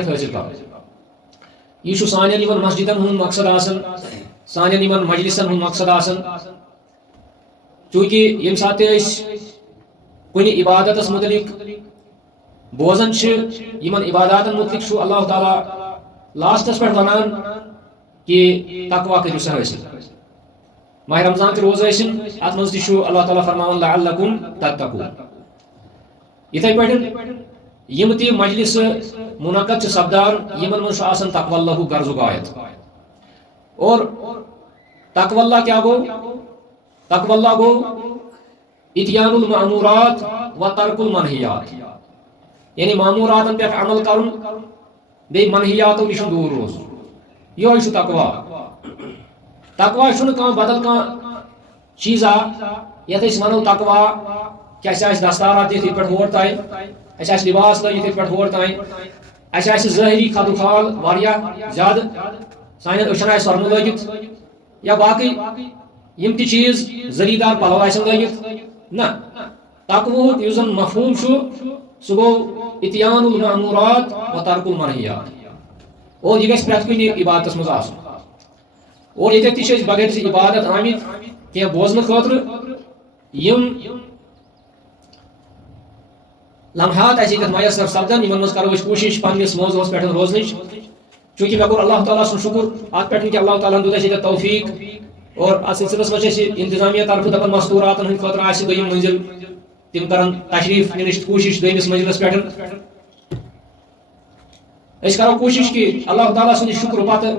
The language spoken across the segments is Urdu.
حاصل کر یہ سانین یمن مسجدن ہند مقصد آسن سانین یمن مجلسن ہند مقصد آسن چونکہ یم سات کن عبادت متعلق بوزن یمن عبادات متعلق اللہ تعالیٰ لاسٹس پہ ونان کہ تقوا کرو سا حاصل ماہ رمضان تہ روز ٲسِن ات مز تہ اللہ تعالیٰ فرماون لعلکم تتقون یتھے پٲٹھۍ یم تہ مجلس منعقد سپدان یمن من آسان تقوی اللہ غرض آیت اور تقوی اللہ کیا گو تقوی اللہ گو اتیان المأمورات و ترک المنہیات یعنی معمورات پہ عمل کرن بی منہیاتو نش دور روز یہ تقوی تقوی کان بدل کان چیزا یت ونو تقوی کہ دستارات دت یہ ہور تائیں لباس لگت یہ ہور تائیں ظاہری خد و خال زیادہ سان اچھن سرم لگت یا باقی یم تہ چیز زری دار پلو لگت نا تقوی اس مفہوم سہ گو اتیان المأمورات و ترک المنہیات اور یہ گھس پریت کن عبادت مز آسن اور یہ تہ بغیر عبادت آمت کی بوزن خاطر یم لمحات میسر سپدن ان مز کرو کوشش پنس موضوعس پہ روزن چونکہ مے کور اللہ تعالیٰ سن شکر ات پہ کہ اللہ تعالیٰ دت یہ توفیق اور ات سلسلس مجھ انتظامیہ طرف دپان مستورات ہند خاطر دویم منزل تم کرن تشریف نش کوشش دمس منزلس پہ کرو کوشش کہ اللہ تعالیٰ سند شکر پتہ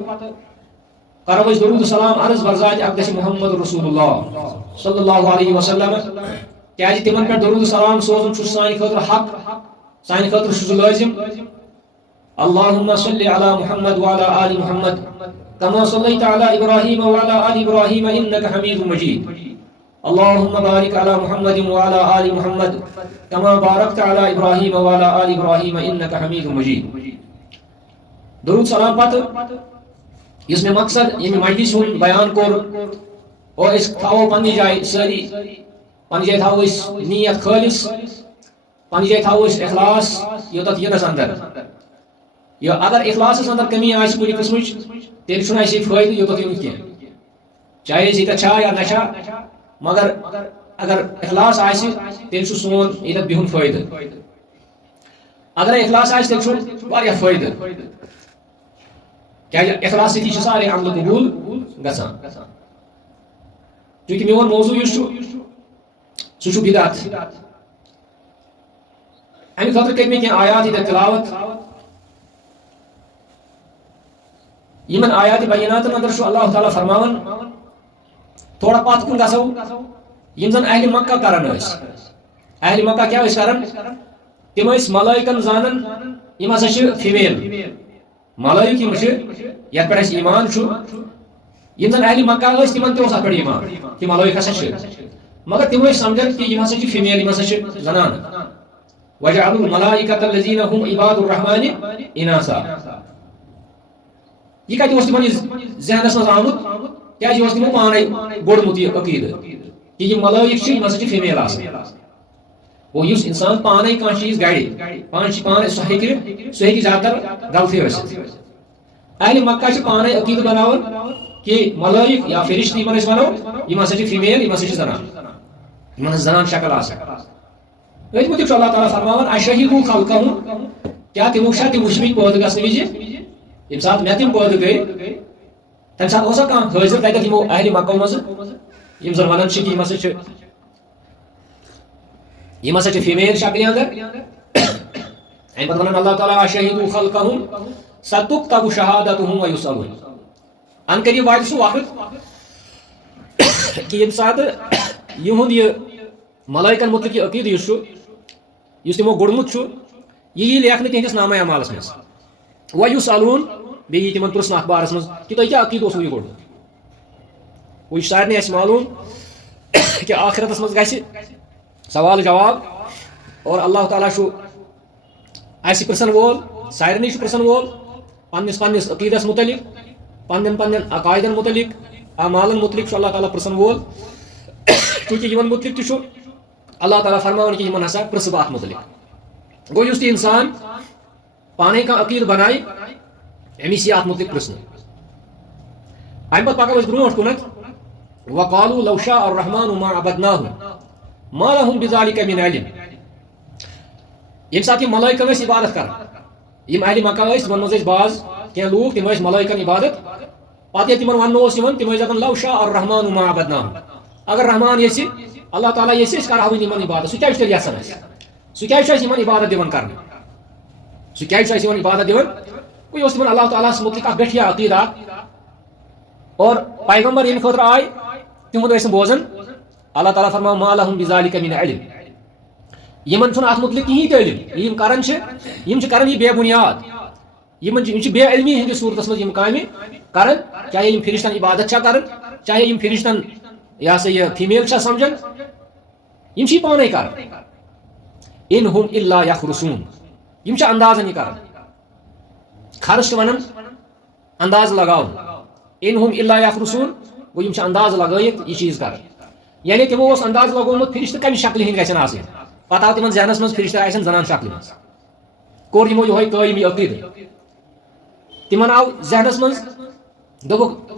کرو درود سلام عرض برزات اقدس محمد رسول اللہ صلی اللہ علیہ وسلم کیازِ تمن پہ درود سلام سوزن سان خاطر حق سان خاطر لازم اللهم صل على محمد وعلى آل محمد كما صليت على إبراهيم وعلى آل إبراهيم إنك حميد مجيد اللهم بارك على محمد وعلى آل محمد كما باركت على إبراهيم وعلى آل إبراهيم إنك حميد مجيد درود سلام پتہ اس میں مقصد یہ مجلس ہن بیان کور اور اس تھاو پنی جائے ساری پنی جائے تھاو اس نیت خالص پنی جائے تھاو اس اخلاص یوتت ینس اندر یا اگر اخلاص اندر کمی آس کن قسم تیل چھ فائدہ یوتت یون کی چاہے یہ چھا یا نشا مگر اگر اخلاص آس تیل سون یہ بہن فائدہ اگر اخلاص آس تیل فائدہ کیا اخلاص سی سارے عمل قبول گسان چونکہ میون موضوع سہ بدعت امہ خاطر کر میں آیات تلاوت یمن آیات بینات اندر اللہ تعالیٰ فرماون تھوڑا پات کن گسو یم زن اہل مکہ کران اہل مکہ کیا کران تم ملائکن زانن یم ہسا فیمیل ملائک یم یت پہ ایمان یم زن اہل مکہ تمن تہ ات پہ ایمان کہ ملائک ہسا مگر تم سمجھان کہ یم ہسا فیمیل یم ہسا زنان وجعلوا الملائکۃ الذین هم عباد الرحمن اناثا یہ کتہ تمہن ذہنس مز آمت کیا تمو پانے گوڑمت یہ عقیدہ کہ یہ ملائک یم ہسا فیمیل آسان وہ اس انسان پانے کھانا چیز گڑ پانے سہ زیادہ تر غلطی اہل مکہ پانے عقید بناون کہ ملائک یا فرشتہ یمن ونو یم ہسا فیمیل یم ہسا زنان یم زنان شکل آسان ات متعلق اللہ تعالیٰ فرماون اشہدوا خلقہم کیا تمو تم وچمت پودٕ گژھنہٕ وِزِ یم سات مے تم پودٕ گٔے تمہِ سات اوسا کانٛہہ حٲضر تتٮ۪تھ یمو اہل مکہ منٛز یم زن ونان چھِ کہ یم ہسا فیمیل شکل اندر امہ پتہ ونان اللہ تعالیٰ اشہدوا خلقہم ستکتب شہادتہم ویسألون ان قریب واتہِ سُہ وقت کہ یم سات یہند یہ ملائکن متعلق یہ عقیدہ اس تمو گوڑمت یہ لیکھنے تہندس نامہ اعمالس مز ویسألون بیٚیہِ تمن پرژھنہٕ اتھ بارس مز کہ تۄہہِ کیٛاہ عقیدہ اوسوٕ یہ گوڑمت وہ سارنٕے اسہِ معلوم کہ آخرتس مز گژھِ سوال جواب اور اللہ تعالیٰ اسہِ پرژھن وول سارنٕے پرژھن وول پنس پنس عقیدس متعلق پنن عقائدن متعلق اعمالن متعلق اللہ تعالیٰ پرژھن وول چونکہ یمن متعلق تہ اللہ تعالیٰ فرماون کہ یمن ہسا پرژھٕ بہٕ اتھ متعلق گو اس تہ انسان پانے کا عقید بنائے امس یہ ات متعلق پرسن ام پتہ پکو برونٹ کنت وقالوا لو شاء الرحمن ما عبدناه ما لهم بذلك من علم یم سات یہ ملائکہ ٲسۍ عبادت کر یم اہل مکہ ٲسۍ تمن منٛز ٲسۍ باز کینٛہہ لوٗکھ تم ٲسۍ ملائکن عبادت پتہٕ ییٚلہِ تمن وننہٕ اوس یِوان تم ٲسۍ دپان لو شاء الرحمن ما عبدناه اگر رحمان یژھِ اللہ تعالیٰ یژھِ أسۍ کرہاون یمن عبادت سُہ کیٛازِ چھُ تیٚلہِ یژھان اَسہِ سُہ کیٛازِ چھُ اَسہِ یمن عبادت دِوان کرنہٕ سُہ کیٛازِ چھُ اَسہِ یمن عبادت دِوان گوٚو یہِ اوس تمن اللہ تعالیٰ ہس متعلق اکھ گٹھیا عقیدہ اور پیغمبر ییٚمہِ خٲطرٕ آے تِہُنٛد ٲسۍ نہٕ بوزان اللہ تعالیٰ فرماو ما لهم بذلك من علم یمن چھُنہٕ اتھ متعلق کِہیٖنۍ تہِ علم یم کران چھِ یم چھِ کران یہِ بے بنیاد یم چھِ بے علمی ہندس صورتس منٛز یم کامہِ کران چاہے یم فرشتن عبادت چھا کران چاہے یم فرشتن یہ سا یہ فیمیل چھا سمجھان یم چھ پانے کران ان هم الا یخرسون یم چھ اندازن یہ کران خرچ ونان انداز لگاؤ ان هم الا یخرسون وہ یم چھ انداز لگائت یہ چیز کران یعنی تمو اس انداز لگومت فرشتہ کمہِ شکلہِ ہٕنٛدۍ گژھن آسٕنۍ پتہ آو تمن ذہنس منٛز فرشتہ آسن زنان شکلہِ منٛز کوٚر یمو یہوے قٲیِم یہِ عقیدٕ تمن آو ذہنس منٛز دوٚپُکھ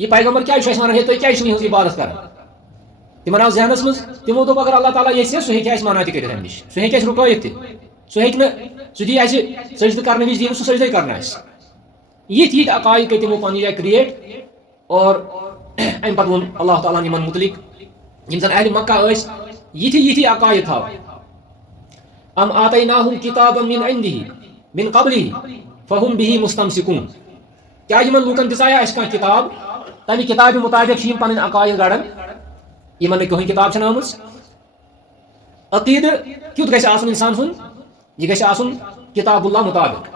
یہ پیغمبر کیٛازِ چھُ اَسہِ ونان ہے تُہۍ کیٛازِ چھِو یِہٕنٛز عبادت کران تمن آو ذہنس منٛز تمو دوٚپ اگر اللہ تعالیٰ یژھِ سُہ ہیٚکہِ اَسہِ منع تہِ کٔرِتھ امہِ نِش سُہ ہیٚکہِ اَسہِ رُکٲیِتھ تہِ سُہ ہیٚکہِ نہٕ سُہ دی اَسہِ سجدٕ کرنہٕ وِزِ دی نہٕ سُہ سجدے کرنہٕ اَسہِ یِتھۍ عقایِد کٔرۍ تمو پننہِ جایہِ کریٹ اور امہِ پتہٕ ووٚن اللہ تعالیٰ یمن متعلق یم زن اہل مکہ ٲسۍ یِتھی عقایِد تھاو ام آتیناہم کتابا من عنده من قبله فهم به مستمسکون کیا یمن لوکن دِژایا اَسہِ کانٛہہ کتاب تمہِ کتابہِ مطابق چھِ یم پنٕنۍ عقایِد گڑان یمن نہٕ کٕہٕنۍ کتاب چھنہٕ آمٕژ عقیدٕ کیُتھ گژھِ آسُن انسان سُنٛد یہِ گژھِ آسُن کتاب اللہ مطابق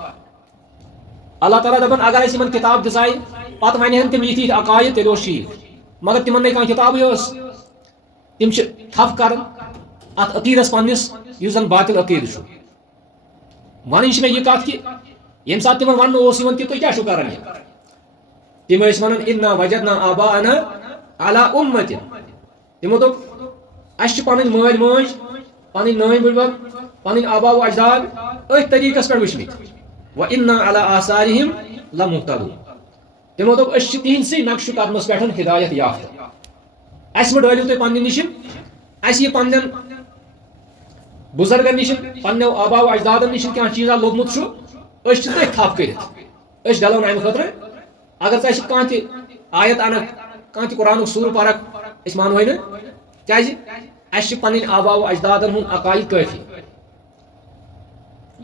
اللہ تعالیٰ دپان اگر اَسہِ یمن کتاب دِژایہِ پتہٕ ونہِ ہن تِم یِتھۍ عقایِد تیٚلہِ اوس ٹھیٖک مگر تمن نَے کانٛہہ کتابٕے ٲس تم چھِ تھپھ کران اتھ عقیدس پننس یُس زن باطل عقیدٕ چھُ ونٕنۍ چھِ مےٚ یہِ کتھ کہِ ییٚمہِ ساتہٕ تمن وننہٕ اوس یِوان کہِ تُہۍ کیٛاہ چھِو کران یہِ تم ٲسۍ ونان انا وجدنا آباءنا علی امة تمو دوٚپ اَسہِ چھِ پنٕنۍ مٲلۍ مٲج پنٕنۍ نانۍ بٕڈبب پنٕنۍ آبا و اجداد أتھۍ طریٖقس پٮ۪ٹھ وٕچھمٕتۍ وانا علی آثارہم لمہتدون تمو دوٚپ أسۍ چھِ تِہنٛدسٕے نقشہٕ قدمس پٮ۪ٹھ ہدایت یافتہٕ اسہِ مہ ڈٲلِو تُہۍ پننہِ نِشن اسہِ یہِ پننٮ۪ن بُزرگن نِشن پننٮ۪و آبا و اجدادن نِشن کانٛہہ چیٖزا لوٚبمُت چھُ أسۍ چھِ تٔتھۍ تھپھ کٔرِتھ أسۍ ڈلو نہٕ امہِ خٲطرٕ اگر ژٕ اسہِ کانٛہہ تہِ آیت انکھ کانٛہہ تہِ قرآنُک سوٗرٕ پرکھ أسۍ مانوے نہٕ کیٛازِ اسہِ چھِ پنٕنۍ آبا و اجدادن ہُنٛد عقایِد کٲفی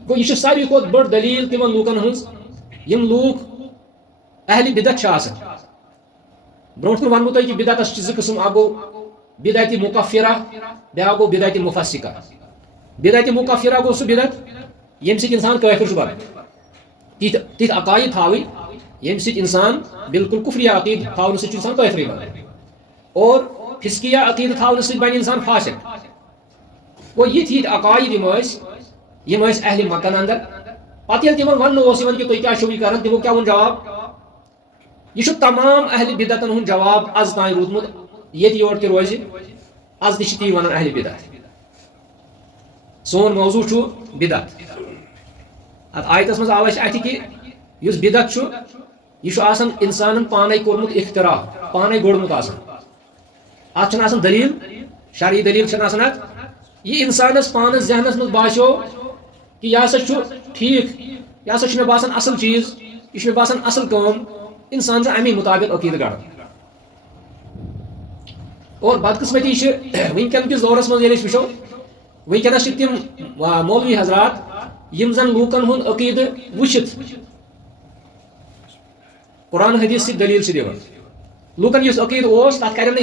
گوٚو یہِ چھِ ساروی کھۄتہٕ بٔڑ دلیٖل تِمن لوٗکن ہٕنٛز یم لوٗکھ اہلِ بدعت چھِ آسان برونٛٹھ کُن ونہٕ بہٕ تۄہہِ کہِ بدعتس چھِ زٕ قٕسم اکھ گوٚو بدعتِ مکفرہ بیاکھ گوٚو بدعتِ مفسقہ بدعتِ مکفرہ گوٚو سُہ بدعت ییٚمہِ سۭتۍ انسان کٲفر چھُ بنان تِتھۍ عقایِد تھاوٕنۍ ییٚمہِ سۭتۍ انسان بالکل کفریہ عقیدٕ تھاونہٕ سۭتۍ چھُ انسان کٲفرٕے بنان اور فسقیہ عقیدٕ تھاونہٕ سۭتۍ بنہِ انسان فاسق گوٚو یِتھۍ عقایِد یِم ٲسۍ اہلِ مکن اندر پتہٕ ییٚلہِ تِمن وننہٕ اوس یِوان کہِ تُہۍ کیٛاہ چھِو یہِ کران تِمو کیٛاہ ووٚن جواب یہ چھُ تمام اہل بدعتن ہُنٛد جواب از تانۍ روٗدمُت ییٚتہِ یور تہِ روزِ از تہِ چھِ تی ونان اہل بدعت سون موضوع چھُ بدعت اتھ آیتس منٛز آو اَسہِ اتھِ کہِ یُس بدعت چھُ یہِ چھُ آسان انسانن پانے کوٚرمُت اختراع پانے گوٚڑمُت آسان اتھ چھنہٕ آسان دلیٖل شرعی دلیٖل چھنہٕ آسان اتھ یہِ انسانس پانس ذہنس منٛز باسیو کہ یہ ہسا چھُ ٹھیٖک یہ ہسا چھُ مےٚ باسان اصل چیٖز یہِ چھُ مےٚ باسان اصل کٲم انسان چھُ امی مطابق عقیدٕ گڑان اور بدقسمتی چھِ وٕنکٮ۪ن کِس دورس منٛز ییٚلہِ أسۍ وٕچھو وٕنکٮ۪نس چھِ تِم مولوی حضرات یِم زن لوٗکن ہُنٛد عقیدٕ وٕچھِتھ قرآن حدیث سۭتۍ دلیٖل چھِ دِوان لوٗکن یُس عقیدٕ اوس تتھ کرن نہٕ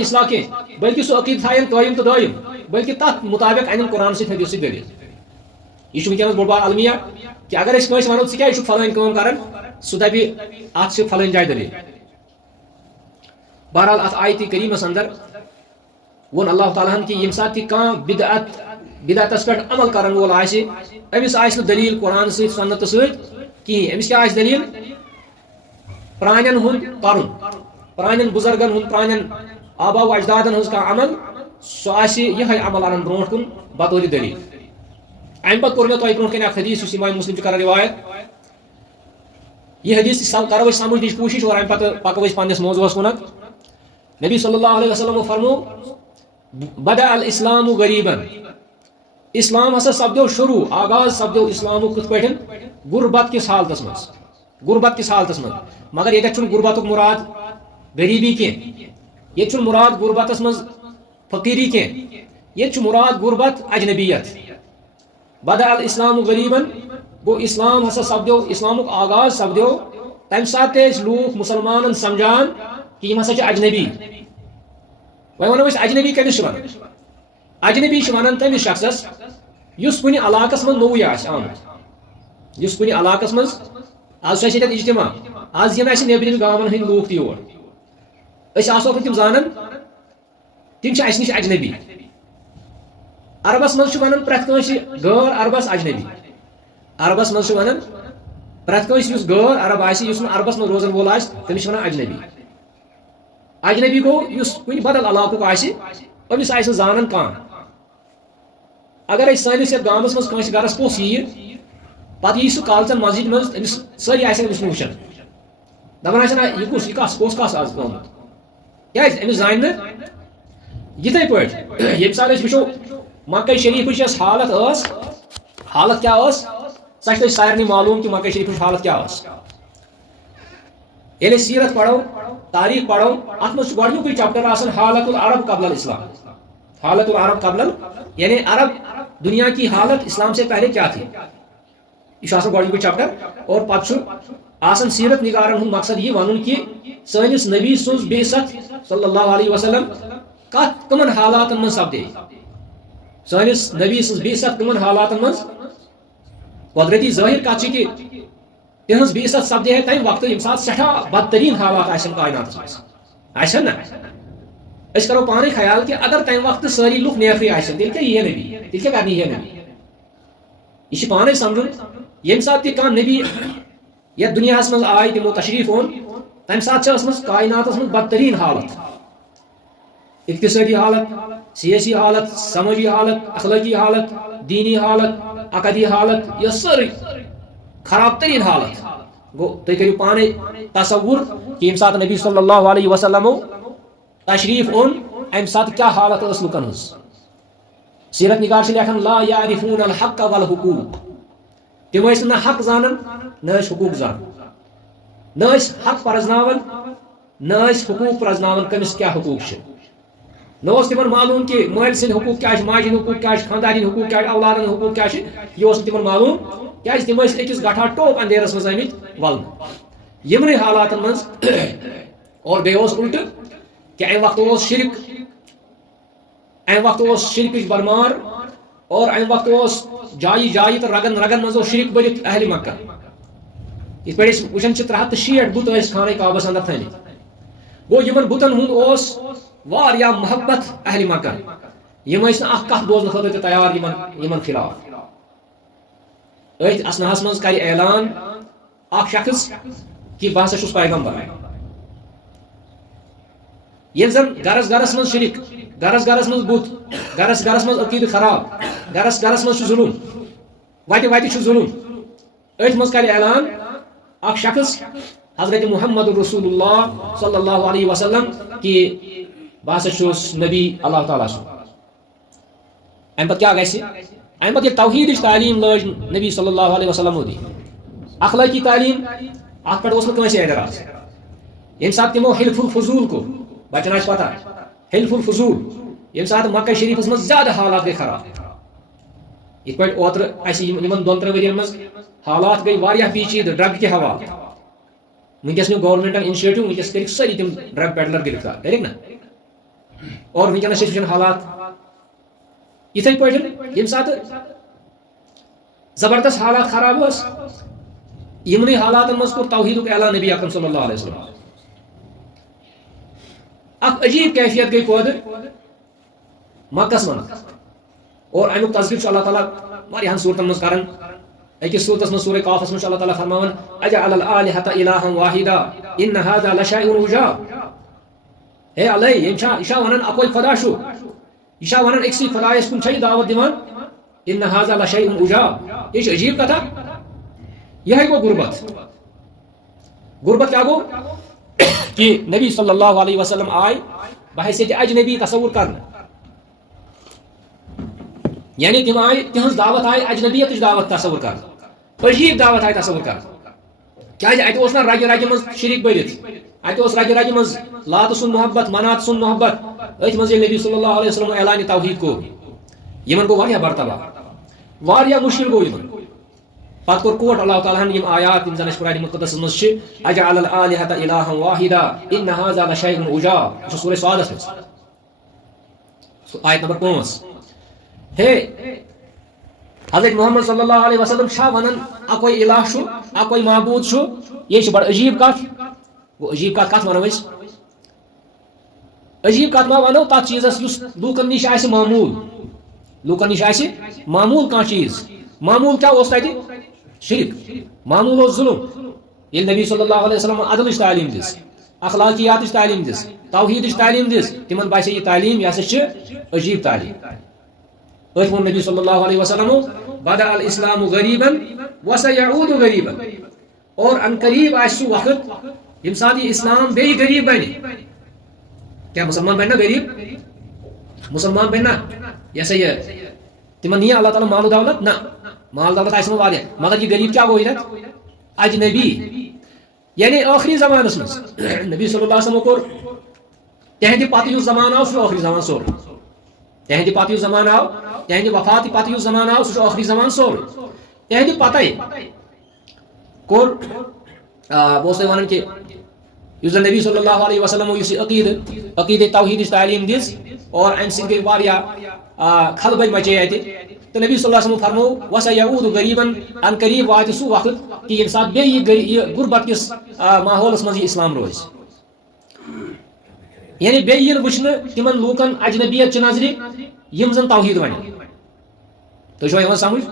اصلاح کینٛہہ بلکہِ سُہ عقیدٕ تھاین قٲیِم تہٕ دٲیِم بلکہِ تتھ مطابق انن قرآن سۭتۍ حدیث سۭتۍ دلیٖل یہ چھُ وٕنکٮ۪نس بوٚڑ بار المیہ کہ اگر أسۍ کٲنٛسہِ ونو ژٕ کیٛازِ چھُکھ فلٲنۍ کٲم کران سُہ دپہِ اتھ چھِ فلٲنۍ جایہِ دلیٖل بہرحال اتھ آیتِ کریٖمس اندر ووٚن اللہ تعالیٰ ہن کہ ییٚمہِ ساتہٕ تہِ کانٛہہ بدعتس پٮ۪ٹھ عمل کرن وول آسہِ أمِس آسہِ نہٕ دلیٖل قرآن سۭتۍ سنتہٕ سۭتۍ کِہیٖنۍ أمِس کیٛاہ آسہِ دلیٖل پرانٮ۪ن ہُنٛد پرُن پرانٮ۪ن بُزرگن ہُنٛد پرانٮ۪ن آبا و اجدادن ہٕنٛز کانٛہہ عمل سُہ آسہِ یِہے عمل انن برونٛٹھ کُن بطورِ دلیٖل ام پتہ کور مے تۄہہِ برونٛٹھ کنہِ اکھ حدیث یُس امام مسلم چھُ کران روایت. یہ حدیث کرو أسۍ سمجھنٕچ کوٗشِش اور امہِ پتہٕ پکو أسۍ پننِس موضوعس کُنتھ. نبی صلی اللہ علیہ وسلم فرمو بدأ الاسلام غریبن. اسلام ہسا سپدو شروع آغاز سپدو اسلامُک کِتھ پٲٹھۍ غربت کِس حالتس منٛز. غربت کِس حالتس منٛز مگر ییٚتٮ۪تھ چھُنہٕ غربتُک مُراد غریبی کینٛہہ. ییٚتہِ چھُنہٕ مُراد غربتس منٛز فقیٖری کینٛہہ. ییٚتہِ چھُ مُراد غربت اجنبیت. بدأ الاسلام غریبن گو اسلام ہسا سپدو اسلامُک آغاز سپدو تمہِ ساتہٕ تہِ ٲسۍ لوٗکھ مُسلمانن سمجھان کہ یِم ہسا چھِ اجنبی. وۄنۍ ونو أسۍ اجنبی کٔمِس چھِ ونان. اجنبی چھِ ونان تٔمِس شخصس یُس کُنہِ علاقس منٛز نوٚوُے آسہِ آمُت. یُس کُنہِ علاقس منٛز آز چھُ اَسہِ ییٚتٮ۪تھ اجتماع آز یِن اَسہِ نیٚبرِم گامن ہٕنٛدۍ لوٗکھ تہِ یور أسۍ آسو نہٕ تِم زانان تِم چھِ اَسہِ نِش اجنبی. عربس منٛز چھُ ونان پرٛٮ۪تھ کٲنٛسہِ غٲر عربس اجنبی. عربس منٛز چھُ ونان پرٛٮ۪تھ کٲنٛسہِ یُس غٲر عرب آسہِ یُس نہٕ عربس منٛز روزن وول آسہِ تٔمِس چھِ ونان اجنبی. اجنبی گوٚو یُس کُنہِ بدل علاقُک آسہِ أمِس آسہِ نہٕ زانان کانٛہہ. اگر أسۍ سٲنِس یتھ گامس منٛز کٲنٛسہِ گرس پوٚژھ یِیہِ پتہٕ یی سُہ کالچن مسجد منٛز أمِس سٲری آسن أمِس کُن وٕچھان دپان آسن یہِ کُس یہِ کس پوٚژھ کس آز آمُت کیٛازِ أمِس زانہِ نہٕ. یِتھٕے پٲٹھۍ ییٚمہِ ساتہٕ أسۍ وٕچھو مکہ شریٖفٕچ یۄس حالت ٲس حالت کیٛاہ ٲس سۄ چھِ تۄہہِ سارنٕے معلوٗم کہ مکہ شریٖفٕچ حالت کیٛاہ ٲس. ییٚلہِ أسۍ سیٖرت پرو تاریٖخ پرو اتھ منٛز چھُ گۄڈنیُکُے چپٹر آسان حالت العرب قبل الاسلام. حالت العرب قبل یعنی عرب دنیا کی حالت اسلام سے پہلے کیا تھی. یہ چھُ آسان گۄڈنیُکُے چپٹر. اور پتہٕ چھُ آسان سیرت نگارن ہُنٛد مقصد یہِ ونُن کہ سٲنِس نبی سٕنٛز بعثت صلی اللہ علیہ وسلم کتھ کمن حالاتن منٛز سپدے. سٲنِس نبی سٕنٛز بعثت کمن حالاتن منٛز. قدرتی ظٲہر کتھ چھِ کہ تہنٛز بعثت سپدے ہے تمہِ وقتہٕ ییٚمہِ ساتہٕ سٮ۪ٹھاہ بدتریٖن حالات آسن کائناتس منٛز آسن نا. أسۍ کرو پانے خیال کہ اگر تمہِ وقتہٕ سٲری لُکھ نیکھٕے آسن تیٚلہِ کیٛاہ ییٖہا نبی تیٚلہِ کیٛاہ کرنہِ ییٖہا نبی. یہ چھُ پانے سمجھُن ییٚمہِ ساتہٕ تہِ کانٛہہ نبی یتھ دُنیاہس منٛز آے تِمو تشریٖف اوٚن تمہِ ساتہٕ چھِ ٲسمٕژ کائناتس منٛز بدتریٖن حالت. اقتصٲدی حالت سیٲسی حالت سمٲجی حالت اخلٲقی حالت دینی حالت عقدی حالت یہ سٲرٕے خراب ترین حالت. گو تُہۍ کٔرِو پانے تصور کہ ییٚمہِ ساتہٕ نبی صلی اللہ علیہ وسلمو تشریٖف اوٚن امہِ ساتہٕ کیٛاہ حالت ٲس لُکن ہٕنٛز. سیرت نگار چھِ لیکھان لا یعرفون الحق والحقوق. تِم ٲسۍ نہ حق زانان نہ ٲسۍ حقوق زانان. نہ ٲسۍ حق پرزناوان نہ ٲسۍ حقوق پرزناوان کٔمِس کیٛاہ حقوق چھِ. نہ اوس تِمن معلوٗم کہ مٲلۍ سٕنٛدۍ حقوق کیٛاہ چھِ ماجہِ ہٕنٛدۍ حقوق کیٛاہ چھِ خانٛدارِ ہٕنٛدۍ حقوق کیٛاہ چھِ اولادن ہٕنٛدۍ حقوق کیٛاہ چھِ. یہِ اوس نہٕ تِمن معلوٗم کیٛازِ تِم ٲسۍ أکِس گٹھا ٹوپ اندھیرس منٛز آمٕتۍ ولنہٕ یِمنٕے حالاتن منٛز. اور بیٚیہِ اوس الٹہٕ کہ امہِ وقتہٕ اوس شرک امہِ وقتہٕ اوس شرکٕچ برمار اور امہِ وقتہٕ اوس جایہِ جایہِ تہٕ رگن رگن منٛز اوس شرک بٔرِتھ اہلِ مکہ. یِتھ پٲٹھۍ أسۍ وٕچھان چھِ 360 بُت ٲسۍ خانہ کعبس اندر تھٲمٕتۍ. گوٚو یِمن بُتن ہُنٛد اوس واریاہ محبت اہلِ مکہ. یِم ٲسۍ نہٕ اکھ کتھ بوزنہٕ خٲطرٕ تہِ تیار یِمن خلاف. أتھۍ اسناہس منٛز کرِ اعلان اکھ شخص کہ بہٕ ہسا چھُس پیغمبر. ییٚلہِ زن گرس گرس منٛز شرک گرس گرس منٛز بُت گرس گرس منٛز عقیدٕ خراب گرس گرس منٛز چھُ ظُلم وتہِ وتہِ چھُ ظُلم. أتھۍ منٛز کرِ اعلان اکھ شخص حضرت محمد رسول اللہ صلی اللہ علیہ وسلم کہ بہٕ ہسا چھُس نبی اللہ تعالیٰ سُنٛد. امہِ پتہٕ کیٛاہ گژھِ امہِ پتہٕ ییٚلہِ توحیٖدٕچ تعلیٖم لٲج نبی صلی اللہ علیہ وسلمو دِنۍ اخلٲقی تعلیٖم اتھ پٮ۪ٹھ اوس نہٕ کٲنٛسہِ اعتراض. ییٚمہِ ساتہٕ تِمو حلف الفضوٗل کوٚر بچن آسہِ پتہ حلف الفضوٗل ییٚمہِ ساتہٕ مکہ شریٖفس منٛز زیادٕ حالات گٔے خراب. یِتھ پٲٹھۍ اوترٕ اَسہِ یِمن 2-3 ؤرین منٛز حالات گٔے واریاہ پیچیدٕ ڈرگ کہِ حوالہٕ. وٕنکیٚس نیوٗ گورمنٹن انشیٹو وٕنکیٚس کٔرِکھ سٲری تِم ڈرگ پیڈلر گرفتار کٔرِکھ نا. اور وٕنکیٚنس چھِ أسۍ وٕچھان حالات یِتھٕے پٲٹھۍ ییٚمہِ ساتہٕ زبردست حالات خراب ٲس یِمنٕے حالاتن منٛز کوٚر توحیٖدُک اعلان نبی اکرم صلی اللہ علیہ وسلم. اکھ عجیب کیفیت گٔے پٲدٕ مکس منٛز. اور امیُک تذکر چھُ اللہ تعالیٰ واریاہن صوٗرتن منٛز کران. أکِس صوٗرتس منٛز سورہ قافس منٛز چھُ اللہ تعالیٰ فرماوان اجعل الآلہۃ الہا واحدا ان ھذا لشیء عجاب. ہے اللہ یہِ چھا ونان اکوے خدا چھُ یہِ چھا ونان أکسٕے خدایس کُن چھا یہِ دعوت دِوان ان هذا لشيء عجاب. یہ عجیب کتھا. یہ گو غربت. غربت کیا گو کہ نبی صلی اللہ علیہ وسلم آئے بحیثیت اجنبی تصور کرنا. یعنی تم آئے تہذ دعوت آئے اجنبیت دعوت تصور کرنا. عجیب دعوت آئے تصور کرنا. کیا اتہ نا رگہ رگہ مز شریک برت. اتہ رگہ رگہ مز لات سن محبت منات سن محبت. ات مز نبی صلی اللہ علیہ وسلم اعلان توحید کو یمن گو واریاہ برتبہ واریاہ مشکل گو یمن. پتہ کور کوٹ اللہ تعالیٰ ہن یم آیات یم زن قرآن مقدس مز چھ اجعل الالہۃ الہا واحدا ان ھذا لشیء عجاب. یہ سورہ صادس مز آیت نمبر 5. ہے حضرت محمد صلی اللہ علیہ وسلم چھا ونن اکوئی الہ چھو اکوئی معبود چھو. یہ بڑا عجیب کت. وہ عجیب کت ونو اس عجیب کت ما ونو تک چیزس یس لوکن نش آسہ معمول. لوکن نش آسہ معمول کانٛہہ چیز. معمول کیا اوس تتہ شرک. معمول اوس ظلم. ییٚلہِ نبی صلی اللہ علیہ وسلم عدلٕچ تعلیٖم دِژ اخلاقیاتٕچ تعلیٖم دِژ توحیٖدٕچ تعلیٖم دِژ تمن باسے یہ تعلیٖم یہ ہسا چھِ عجیب تعلیٖم. ٲتھۍ ووٚن نبی صلی اللہ علیہ وسلم بدأ الاسلام غریبا وسيعود غریبا. اور ان قریب آسہِ سُہ وقت ییٚمہِ ساتہٕ یہ اسلام بیٚیہِ غریب بنہِ. کیا مسلمان بننا غریب؟ مسلمان بننا یہ سا یہ تمن نیا اللہ تعالیٰ مال و دولت نہ مال دولت آسہ واریاہ مگر یہ غریب کیا گو یہ اجنبی. یعنی آخری زمانس مز نبی صلی اللہ علیہ وسلم کور تہندِ پتہ یُس زمان آو سُہ آخری زمان سورُے. تہندِ پتہ یُس زمان آو تہندِ وفات پتہ یُس زمان آو سُہ آخری زمان سورُے. تہندِ پتہ کور بہٕ اوسُس تۄہہِ ونان کہ یُس زن نبی صلی اللہ علیہ وسلم یُس یہ عقیدہ توحیدٕچ تعلیٖم دِژ اور امہ سۭتۍ گٔے واریاہ خلبے مچے اتہِ. تو نبی صلی اللہ علیہ وسلم فرمو وسيعود غریبن ان قریب واتہِ سُہ وقت کہ ییٚمہِ ساتہٕ بیٚیہِ یہ غربت کس ماحولس منٛز یہ اسلام روزِ. یعنی بیٚیہِ یِن وٕچھنہٕ تمن لوٗکن اجنبیت چہِ نظرِ یم زن توحید ون. تُہۍ چھوا یِوان سمجھ؟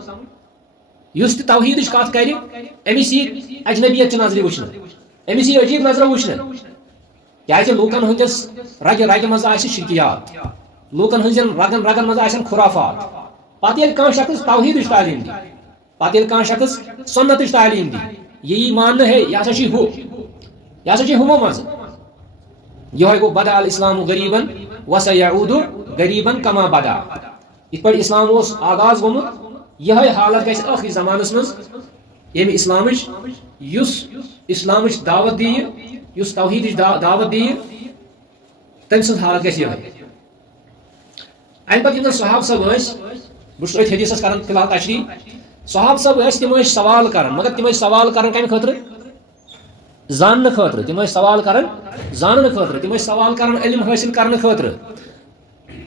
یُس تہِ توحیدٕچ کتھ کرِ أمِس یی اجنبیت چہِ نظرِ وٕچھنہٕ. أمِس یی عجیب نظرو وٕچھنہٕ. کیازِ لوٗکن ہٕنٛدِس رگہِ رگہِ منٛز آسہِ شرکیات. لوٗکن ہٕنٛزن رگن رگن منٛز آسن خرافات. پتہٕ ییٚلہِ کانٛہہ شخص توحیدٕچ تعلیٖم دی پتہٕ ییٚلہِ کانٛہہ شخص سنتٕچ تعلیٖم دی یہ یی ماننہٕ ہے یہ ہسا چھ ہُہ یہ ہسا چھ ہُمو منٛز. یہوے گوٚو بدأ الاسلام غریبن وسيعود غریبن کما بدأ. یِتھ پٲٹھۍ اسلام اوس آغاز گوٚمُت یہے حالت گژھِ ٲخری زمانس منٛز ییٚمہِ یُس اسلامٕچ دعوت دِیہِ یُس توحیدٕچ دعوت دِیہِ تٔمۍ سٕنٛز حالت گژھِ یہے. امہِ پتہٕ یِم زن صحابہ صٲب ٲسۍ بہٕ چھُس أتھۍ حدیثس کران فی الحال تشریح. صحابہ صٲب ٲسۍ تِم ٲسۍ سوال کران مگر تِم ٲسۍ سوال کران کمہِ خٲطرٕ؟ زاننہٕ خٲطرٕ. تِم ٲسۍ سوال کران زاننہٕ خٲطرٕ. تِم ٲسۍ سوال کران علم حٲصل کرنہٕ خٲطرٕ.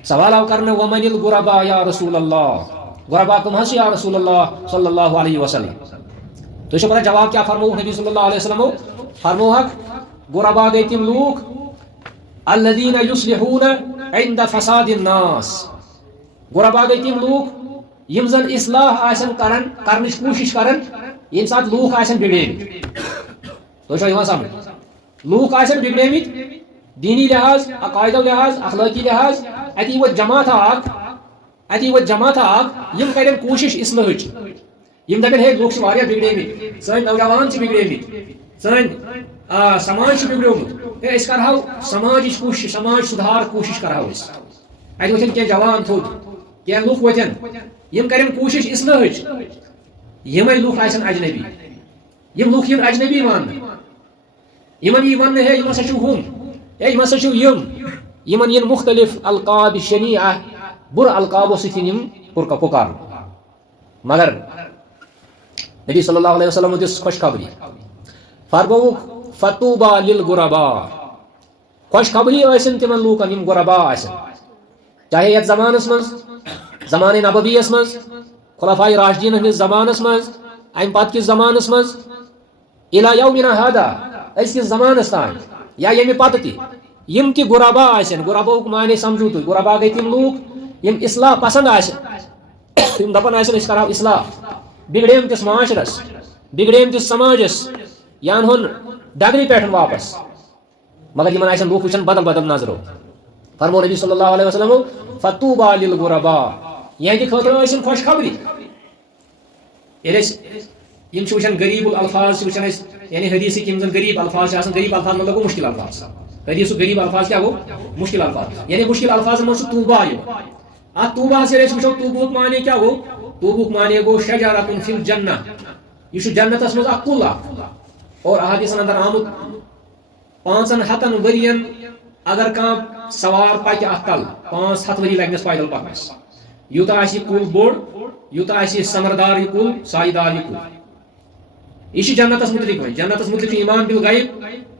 سوال آو کرنہٕ ومن الغرباء یا رسول اللہ. غربا کم حظ یا رسول اللہ صلی اللہ علیہ وسلم. تو یہ پتہ جواب کیا فرمو نبی صلی اللہ علیہ وسلم فرمو حق غربا گئی تم لوگ الذین یصلحون عند فساد الناس. غربا گئی تم لوگ یم زن اصلاح آسن کرن کرنچ کوشش کرن یم سات لوگ آسن بگڑیمت. تو یہ سمجھ لوگ آسن بگڑیمت دینی لحاظ عقائدو لحاظ اخلاقی لحاظ اتی وہ جماعت اخ یم کرن کوشش اصلاحچ. یم دپن ہے لوگ واریاہ بگڑیمت سن نوجوان بگڑیمت سن سماج بگڑیومت اس کرہو سماجچ کوشش سماج سدھار کوشش کرہو اس اتہ وتھن کی جوان تھوٚد کی لوگ وتھن یم کرن کوشش اصلاحچ. یمے لوگ آسن اجنبی یم لوگ یم اجنبی مان یمن یہ ون ہے یم ہسا چھو ہم یم ہسا چھو یمن ین مختلف القاب شنیعہ بر القابو سۭتۍ یم پکار. مگر نبی صلی اللہ علیہ وسلم دس خوشخبری فرموک فطوبى للغرباء. خوشخبری ٲسِن تمن لوکن یم غربا آسن چاہے یتھ زمانس مز زمانہ نبویس مز خلفائے راشدین ہندس زمانس مز ام پتہ کس زمانس مز الى یومنا هذا أزکِس زمانس تام یا ییٚمہِ پتہٕ تہِ یم تہِ غربا آسن. غرباہُک معنی سمجھو تُہۍ. غربا گٔے تِم لوٗکھ یم اصلاح پسند آسن یم دپان آسن أسۍ کرہو اصلاح بگڑیمتس معاشرس بگڑیمتس سماجس یا انہون ڈگری پٮ۪ٹھ واپس مگر یمن آسن لوٗکھ وٕچھان بدل بدل نظرو. فرمو نبی صلی اللہ علیہ وسلم فطوبى للغرباء یہندِ خٲطرٕ ٲسِن خوش خبری ییٚلہِ أسۍ یِم چھِ وٕچھان غریٖب الفاظ چھِ وٕچھان أسۍ یعنی حدیثٕکۍ یِم زن غریٖب الفاظ چھِ آسان غریٖب الفاظ مطلب گوٚو مُشکل الفاظ حدیثُک غریٖب الفاظ کیٛاہ گوٚو مُشکل الفاظ یعنی مُشکل الفاظن منٛز چھُ توبہ یِوان اتھ توبہس ییٚلہِ أسۍ وٕچھو توبہُک معنے کیٛاہ گوٚو توبہُک معنے گوٚو شجرۃ فی الجنہ یہ چھُ جنتس منٛز اکھ کُل اکھ اور احادیثن اندر آمُت 500 ؤرین اگر کانٛہہ سوار پکہِ اتھ تل 500 ؤری لگنس پیدل پکنس یوٗتاہ آسہِ یہِ کُل بوٚڑ یوٗتاہ آسہِ یہِ سمردار یہِ کُل سایہِ دار یہِ کُل یہ چھُ جنتس متعلق وۄنۍ جنتس متعلق چھُ ایمان بالغیب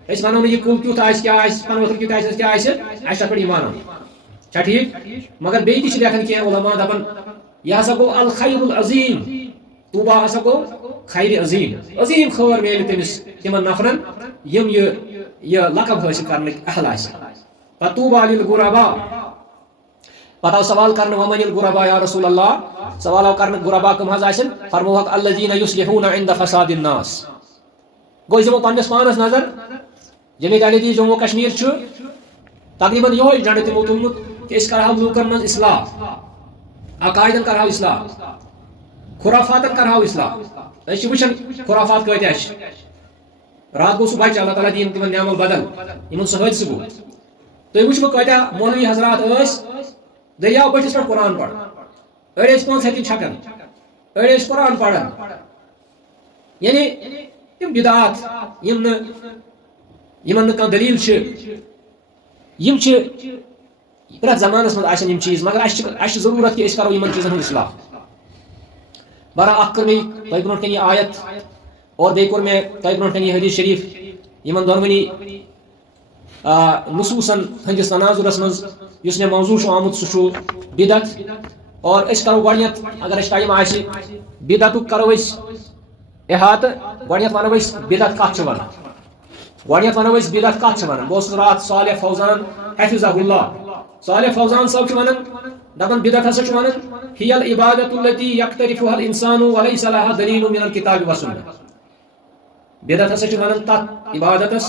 أسۍ ونو نہٕ یہِ کُل کیُتھ آسہِ کیٛاہ آسہِ پنہٕ ؤتھر کیُتھ آسہِ کیٛاہ آسہِ اَسہِ چھُ تتھ پٮ۪ٹھ ایمان اَنُن چھا ٹھیٖک مگر بیٚیہِ تہِ چھِ لیکھان کینٛہہ علما دپان یہِ ہسا گوٚو الخیر العظیٖم توبہ ہسا گوٚو خیر عظیٖم عظیٖم خٲر میلہِ تٔمِس تِمن نفرن یِم یہِ لقب حٲصِل کرنٕکۍ اہل آسن پتہٕ توبہ للغربا پتہٕ آو سوال کرنہٕ ومن الغربا یا رسول اللہ سوال آو کرنہٕ غربا کٕم حظ آسن فرموہکھ الذین یصلحون عند فساد الناس گوٚو أسۍ دِمو پننس پانس نظر جمعیت اہل حدیث جموں کشمیر چھُ تقریباً یہوے جنڈٕ تِمو تُلمُت کہ أسۍ کرہاو لوٗکن منٛز اصلاح عقایدن کرہاو اصلاح خُرافاتن کرہاو اصلاح أسۍ چھِ وٕچھان خُرافات کۭتیاہ چھِ رات گوٚو سُہ بچہِ اللہ تعالیٰ دِیِن تِمن نعم البدل یِمن سُہ حٲدثہٕ گوٚو تُہۍ وٕچھو کۭتیاہ مولوی حضرات ٲسۍ دٔریاو بٔٹھِس پٮ۪ٹھ قرآن پران أڑۍ ٲسۍ 5 ہتہِ چھکان أڑۍ ٲسۍ قرآن پران یعنی یِم بدعات یِمن نہٕ کانٛہہ دلیٖل چھِ یِم چھِ پرٛٮ۪تھ زمانس منٛز آسن یِم چیٖز مگر اَسہِ چھِ ضروٗرت کہِ أسۍ کرو یِمن چیٖزن ہُنٛد اصلاح برا اکھ کٔر مےٚ تۄہہِ برونٛٹھ کَنہِ یہِ آیت اور بیٚیہِ کوٚر مےٚ تۄہہِ برونٛٹھ کَنہِ یہِ حدیث شریٖف یِمن دۄنوٕنی نصوٗصن ہٕنٛدِس تناظُرس منٛز یُس مےٚ موضوٗع چھُ آمُت سُہ چھُ بدعت اور أسۍ کرو گۄڈٕنیتھ اگر اَسہِ ٹایم آسہِ بدعتُک کرو أسۍ احاطہٕ گۄڈٕنیتھ ونو أسۍ بدعت کتھ چھِ ونان گۄڈٕنیتھ ونو أسۍ بدعت کتھ چھِ ونان بہٕ اوسُس راتھ صالح فوزان حفظہ اللہ صالح فوزان صٲب چھُ ونان دپان بدعت ہسا چھُ ونان ہی العبادۃ التی یقترفها الانسان ولیس لها دلیل من الکتاب والسنہ بدعت ہسا چھُ ونان تتھ عبادتس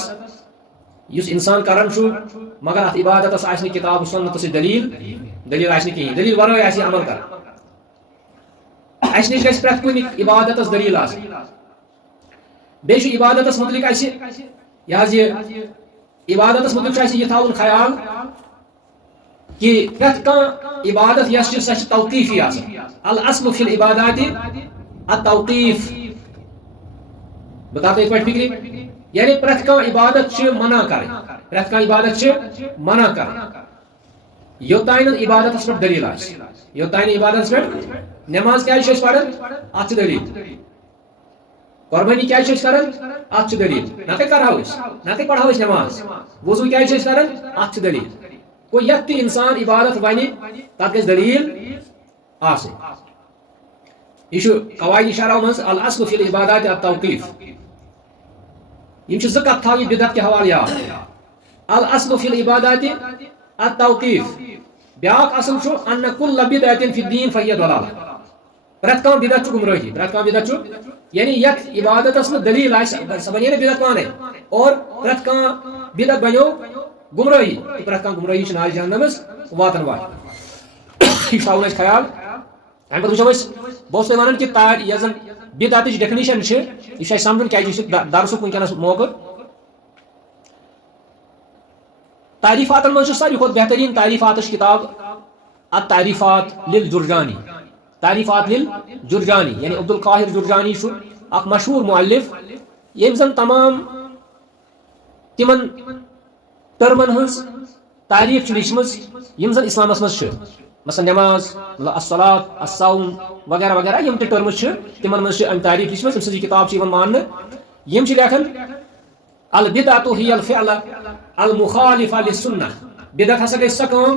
یُس انسان کران چھُ مگر اتھ عبادتس آسہِ نہٕ کتاب و سنتس سۭتۍ دلیٖل آسہِ نہٕ کِہیٖنۍ دلیٖل ورٲے آسہِ یہِ عمل کران اسہِ نِش گژھِ پرٛٮ۪تھ کُنہِ عبادتس دلیٖل آسٕنۍ بیٚیہِ چھُ عبادتس متعلق اسہِ یہِ حظ یہِ عبادتس متعلق چھُ اسہِ یہِ تھاوُن خیال کہ پرٛٮ۪تھ کانٛہہ عبادت یۄس چھِ سۄ چھِ توقیٖفی آسان الاصل فی العبادات التوقیٖف بہٕ تھاو تۄہہِ یِتھ پٲٹھۍ فکرِ یعنی پرٛٮ۪تھ کانٛہہ عبادت چھِ منع کرٕنۍ پرٛٮ۪تھ کانٛہہ عبادت چھِ منع کرٕنۍ یوٚتانۍ نہٕ عبادتس پٮ۪ٹھ دلیٖل آسہِ یوٚتانۍ نہٕ عبادتس پٮ۪ٹھ نٮ۪ماز کیٛازِ چھِ أسۍ پران اتھ چھِ دلیٖل قۄربٲنی کیٛازِ چھِ أسۍ کران اتھ چھِ دلیٖل نتہٕ کرہاو أسۍ نتہٕ پرہاو أسۍ نٮ۪ماز وضوٗ کیٛازِ چھِ أسۍ کران اتھ چھِ دلیٖل گوٚو یتھ تہِ انسان عبادت ونہِ تتھ گژھِ دلیٖل آسٕنۍ یہ چھُ قواعدِ شرعو منٛز الاصل فی العبادات التوقیٖف یِم چھِ زٕ کتھ تھاونہِ بدعت کہِ حوالہٕ یاد الاصل فی العبادات التوقیٖف بیاکھ اصل چھُ ان کل بدعۃ فی الدین فہی ضلالہ پرٛٮ۪تھ کانٛہہ بدعت چھُ گمرٲہی پرٛٮ۪تھ کانٛہہ بدعت چھُ یعنی یتھ عبادتس منٛز دلیٖل آسہِ سۄ بنے نہٕ بدعت پانے اور پرٛٮ۪تھ کانٛہہ بدعت بنیو گمرٲہی تہٕ پرٛٮ۪تھ کانٛہہ گمرٲہی چھِ نارِ جہنمس واتن وول یہِ چھُ تھاوُن اَسہِ خیال اَمہِ پتہٕ وٕچھو أسۍ بہٕ اوسُس تۄہہِ ونان کہِ یۄس زن بدعتٕچ ڈیفنیشن چھِ یہِ چھُ اَسہِ سمجھُن کیازِ یہِ چھُ درسُک وٕنکیٚنس موقعہٕ تعریفاتن منٛز چھُ ساروی کھۄتہٕ بہتریٖن تعریفاتٕچ کِتاب التعریفات للجرجانی تعریفات للجرجانی یعنی عبدالقاہر جرجانی چھُ اکھ مشہوٗر مؤلف ییٚمۍ زن تمام تِمن ٹٔرمن ہٕنٛز تعریف چھِ لیٖچھمٕژ یِم زن اسلامس منٛز چھِ مثلاً نٮ۪ماز الصلاۃ الصوم وغیرہ وغیرہ یِم تہِ ٹٔرمٕز چھِ تِمن منٛز چھِ امہِ تعریف لیٖچھمٕژ أمۍ سٕنٛز یہِ کِتاب چھِ یِوان ماننہٕ یِم چھِ لیکھان البدعۃ ہی الفعل المخالفہ للسنہ بدعت ہسا گژھِ سۄ کٲم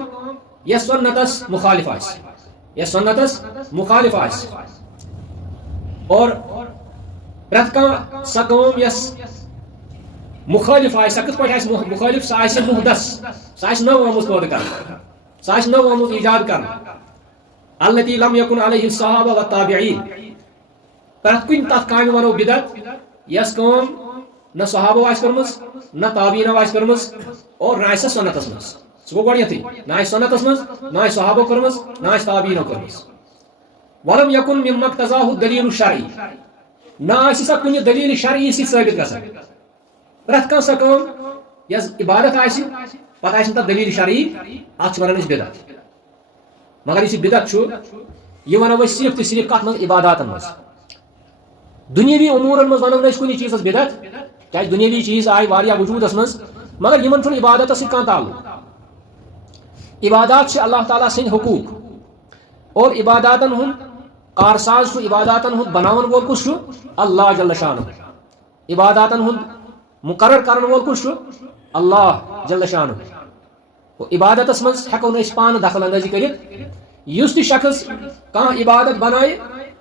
یۄس سنتس مخالف آسہِ یۄس سنتس مخالف آسہِ اور پرٛٮ۪تھ کانٛہہ سۄ کٲم یۄس مخالف آسہِ سۄ کِتھ پٲٹھۍ آسہِ مخالف سۄ آسہِ محدث سۄ آسہِ نٔو آمٕژ پٲدٕ کرنہٕ سۄ آسہِ نٔو آمُت ایجاد کرنہٕ التی لم یکن علیہ الصحابہ والتابعین پرٛٮ۪تھ کُنہِ تتھ کامہِ ونو بدعت یۄس کٲم نہ صحابو آسہِ کٔرمٕژ نہ تابعیٖنو آسہِ کٔرمٕژ اور نہ آسہِ سۄ سنتس منٛز سُہ گوٚو گۄڈنیتھٕے نہ آسہِ سنتس منٛز نہ آسہِ صحابو کٔرمٕژ نہ آسہِ تابعیٖنو کٔرمٕژ ولم يكن مما اقتضاه الدليل الشرعي نا سا کُنہِ دلیل شرعی سۭتۍ ثٲبت گژھان پرٛٮ۪تھ کانٛہہ سۄ کٲم یۄس عبادت آسہِ پتہٕ آسہِ نہٕ تتھ دلیل شرعی اتھ چھِ ونان أسۍ بدعت مگر یُس یہِ بدعت چھُ یہِ ونو أسۍ صرف تہٕ صرف کتھ منٛز عباداتن منٛز دُنیٲوی اموٗرن منٛز ونو نہٕ أسۍ کُنہِ چیٖزس بدعت کیازِ دُنیٲوی چیٖز آیہِ واریاہ وجوٗدس منٛز مگر یِمن چھُنہٕ عبادتس سۭتۍ کانٛہہ تعلق عبادات چھِ اللہ تعالیٰ سٕنٛدۍ حقوٗق اور عباداتن ہُنٛد کارساز چھُ عباداتن ہُنٛد بناون وول کُس چھُ اللہ جل شانہ عباداتن ہُنٛد مقرر کرن وول کُس چھُ اللہ جل شانہ عبادتس منٛز ہٮ۪کو نہٕ أسۍ پانہٕ دخل اندٲزی کٔرِتھ یُس تہِ شخص کانٛہہ عبادت بنایہِ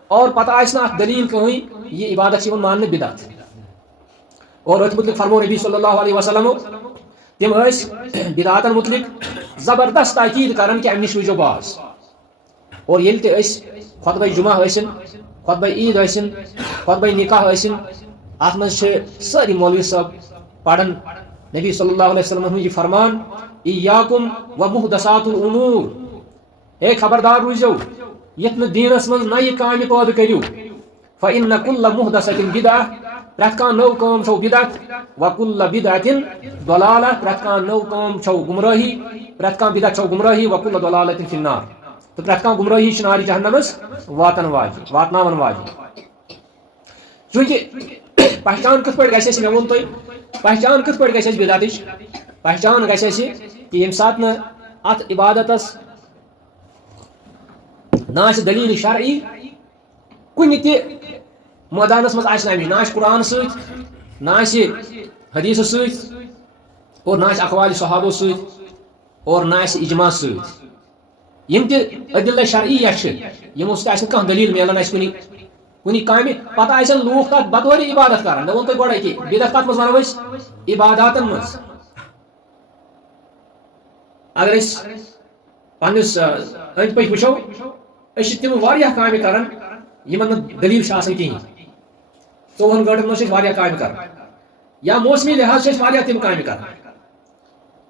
اور پتہٕ آسہِ نہٕ اتھ دلیل کٕہٕنۍ یہِ عبادت چھِ یِوان ماننہٕ بدعت اور أتھۍ متعلق فرمو نبی صلی اللہ علیہ وسلم تِم ٲسۍ بدعاتن متعلق زبردست تاکید کران کہ امہِ نِش روٗزِو باز اور ییٚلہِ تہِ أسۍ خطبہ جمعہ ٲسِن خطبہ عید ٲسِن خطبہ نکاح ٲسِن اتھ منٛز چھِ سٲری مولوی صٲب پران نبی صلی اللہ علیہ وسلم ہُنٛد یہِ فرمان ایاکم ومحدثات الامور ہے خبردار روٗزِو یتھ نہٕ دیٖنس منٛز نَیہِ کامہِ پٲدٕ کٔرِو فإن كل محدثة بدعة پرٛٮ۪تھ کانٛہہ نٔو کٲم چھو بدعت وكل بدعة ضلالة پرٛٮ۪تھ کانٛہہ نٔو کٲم چھو گمرٲہی پرٛٮ۪تھ کانٛہہ بدعت چھو گمرٲہی وكل ضلالة في النار تہٕ پرٛٮ۪تھ کانٛہہ گمرٲہی چھِ نارِ جہنمس واتناون واجِنۍ چوٗنٛکہِ پہچان کِتھ پٲٹھۍ گژھِ اَسہِ مےٚ ووٚن تۄہہِ پہچان کِتھ پٲٹھۍ گژھِ اَسہِ بدعتٕچ پہچان گژھِ اَسہِ کہِ ییٚمہِ ساتہٕ نہٕ اتھ عبادتس نہ آسہِ دلیٖل شرعی کُنہِ تہِ مٲدانس منٛز آسہِ نہٕ امِچ نہ آسہِ قرآن سۭتۍ نہ آسہِ حدیثس سۭتۍ اور نہ آسہِ اقوالِ صحابو سۭتۍ اور نہ آسہِ اجماع سۭتۍ یِم تہِ عدلہ شرعیہ چھِ یِمو سۭتۍ آسہِ نہٕ کانٛہہ دلیٖل میلان اَسہِ کُنہِ کامہِ پتہٕ آسن لوٗکھ تتھ بطورِ عبادت کران مےٚ ووٚن تۄہہِ گۄڈے کہِ بدعت کتھ منٛز ونو أسۍ عباداتن منٛز اگر أسۍ پننِس أنٛدۍ پٔکۍ وٕچھو أسۍ چھِ تِم واریاہ کامہِ کران یِمن نہٕ دلیٖل چھِ آسان کِہیٖنۍ 24 گٲنٛٹن منٛز چھِ أسۍ واریاہ کامہِ کران یا موسمی لحاظ چھِ أسۍ واریاہ تِم کامہِ کران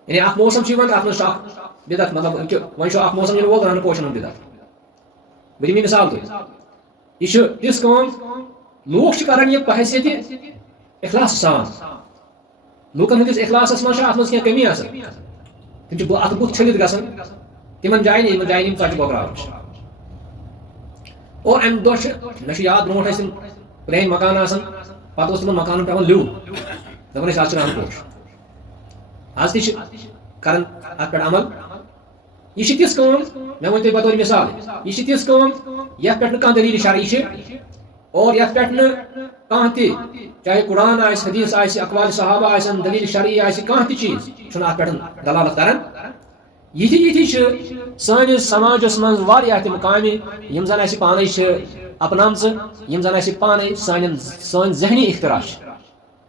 یعنی اکھ موسم چھُ یِوان اتھ منٛز چھُ اکھ بدعت مطلب کہِ وۄنۍ چھُ اکھ موسم یِنہٕ وول رنہٕ پوشن ہُنٛد بدعت بہٕ دِمہٕ مثال تۄہہِ یہِ چھُ تِژھ کٲم لوٗکھ چھِ کران یہِ بحیثیتہِ اخلاص سان لوٗکن ہٕنٛدِس اخلاصس منٛز چھِ اتھ منٛز کینٛہہ کٔمی آسان تِم چھِ اتھ بُتھ چھٔلِتھ گژھان تِمن جاین یِمن جاین یِم ژۄچہِ بٲگراوان چھِ اور امہِ دۄہ چھِ مےٚ چھُ یاد برونٛٹھ ٲسۍ تِم پرٛٲنۍ مکان آسان پتہٕ اوس تِمن مکانن پٮ۪وان لیوٗ دپان ٲسۍ آز چھِ رنہٕ پوش آز تہِ چھِ کران اتھ پٮ۪ٹھ عمل یہ تِژھ کٲم مےٚ ؤنۍ تۄہہِ بطور مثال یہ تِژھ کٲم یتھ پٮ۪ٹھ نہٕ کانٛہہ دلیٖل شرعی چھِ اور یتھ پٮ۪ٹھ نہٕ کانٛہہ تہِ چاہے قرآن آسہِ حدیث آسہِ اقوالِ صحابہ آسن دلیٖل شرعی آسہِ کانٛہہ تہِ چیٖز چھُنہٕ اتھ پٮ۪ٹھ دلالت کران یِتھی چھِ سٲنِس سماجس منٛز واریاہ تِم کامہِ یِم زن اَسہِ پانے چھِ اپنامژٕ یِم زن اَسہِ پانے سٲنۍ ذہنی اختراع چھِ